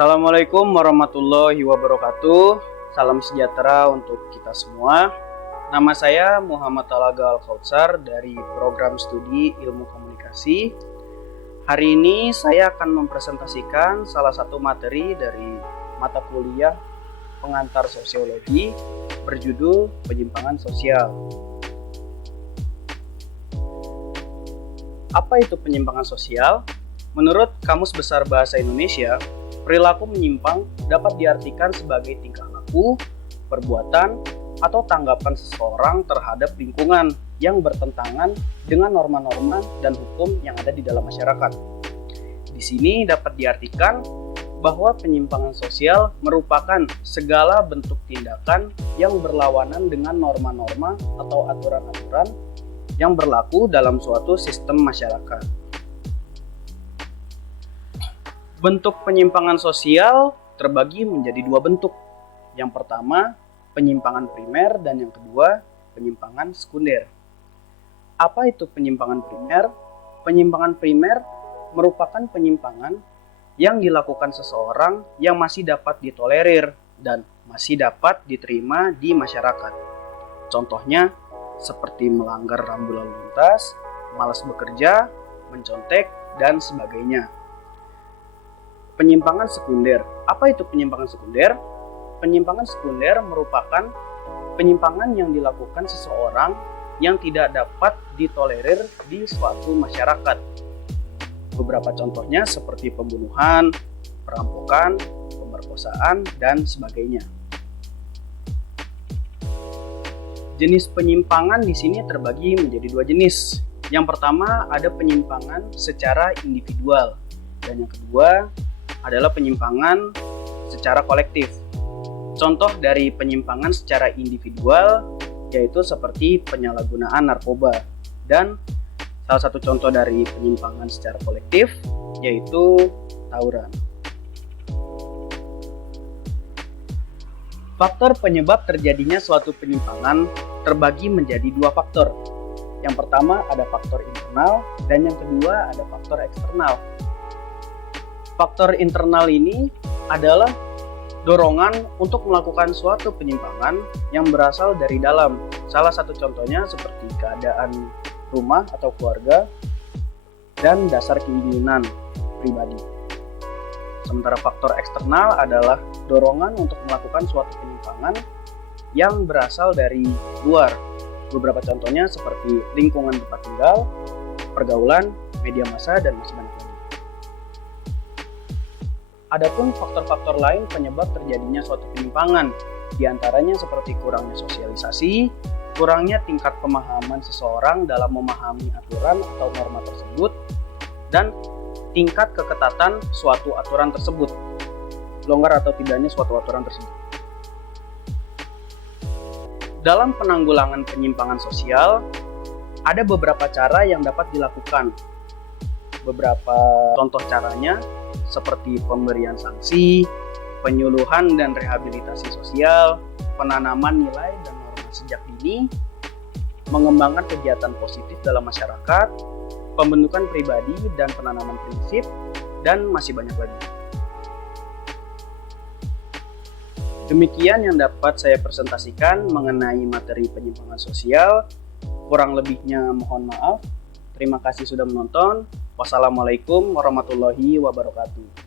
Assalamualaikum warahmatullahi wabarakatuh. Salam sejahtera untuk kita semua. Nama saya Muhammad Talaga Al-Kautsar dari Program Studi Ilmu Komunikasi. Hari ini saya akan mempresentasikan salah satu materi dari mata kuliah pengantar sosiologi berjudul Penyimpangan Sosial. Apa itu penyimpangan sosial? Menurut Kamus Besar Bahasa Indonesia, perilaku menyimpang dapat diartikan sebagai tingkah laku, perbuatan, atau tanggapan seseorang terhadap lingkungan yang bertentangan dengan norma-norma dan hukum yang ada di dalam masyarakat. Di sini dapat diartikan bahwa penyimpangan sosial merupakan segala bentuk tindakan yang berlawanan dengan norma-norma atau aturan-aturan yang berlaku dalam suatu sistem masyarakat. Bentuk penyimpangan sosial terbagi menjadi dua bentuk. Yang pertama, penyimpangan primer, dan yang kedua, penyimpangan sekunder. Apa itu penyimpangan primer? Penyimpangan primer merupakan penyimpangan yang dilakukan seseorang yang masih dapat ditolerir dan masih dapat diterima di masyarakat. Contohnya, seperti melanggar rambu lalu lintas, malas bekerja, mencontek, dan sebagainya. Penyimpangan sekunder. Apa itu penyimpangan sekunder? Penyimpangan sekunder merupakan penyimpangan yang dilakukan seseorang yang tidak dapat ditolerir di suatu masyarakat. Beberapa contohnya seperti pembunuhan, perampokan, pemerkosaan, dan sebagainya. Jenis penyimpangan di sini terbagi menjadi dua jenis. Yang pertama ada penyimpangan secara individual, dan yang kedua adalah penyimpangan secara kolektif. Contoh dari penyimpangan secara individual yaitu seperti penyalahgunaan narkoba, dan salah satu contoh dari penyimpangan secara kolektif yaitu tawuran. Faktor penyebab terjadinya suatu penyimpangan terbagi menjadi dua faktor. Yang pertama ada faktor internal, dan yang kedua ada faktor eksternal. Faktor internal ini adalah dorongan untuk melakukan suatu penyimpangan yang berasal dari dalam. Salah satu contohnya seperti keadaan rumah atau keluarga dan dasar keinginan pribadi. Sementara faktor eksternal adalah dorongan untuk melakukan suatu penyimpangan yang berasal dari luar. Beberapa contohnya seperti lingkungan tempat tinggal, pergaulan, media massa, dan masih banyak lagi. Adapun faktor-faktor lain penyebab terjadinya suatu penyimpangan, diantaranya seperti kurangnya sosialisasi, kurangnya tingkat pemahaman seseorang dalam memahami aturan atau norma tersebut, dan tingkat keketatan suatu aturan tersebut, longgar atau tidaknya suatu aturan tersebut. Dalam penanggulangan penyimpangan sosial, ada beberapa cara yang dapat dilakukan. Beberapa contoh caranya seperti pemberian sanksi, penyuluhan dan rehabilitasi sosial, penanaman nilai dan norma sejak dini, mengembangkan kegiatan positif dalam masyarakat, pembentukan pribadi dan penanaman prinsip, dan masih banyak lagi. Demikian yang dapat saya presentasikan mengenai materi penyimpangan sosial. Kurang lebihnya mohon maaf. Terima kasih sudah menonton. Wassalamualaikum warahmatullahi wabarakatuh.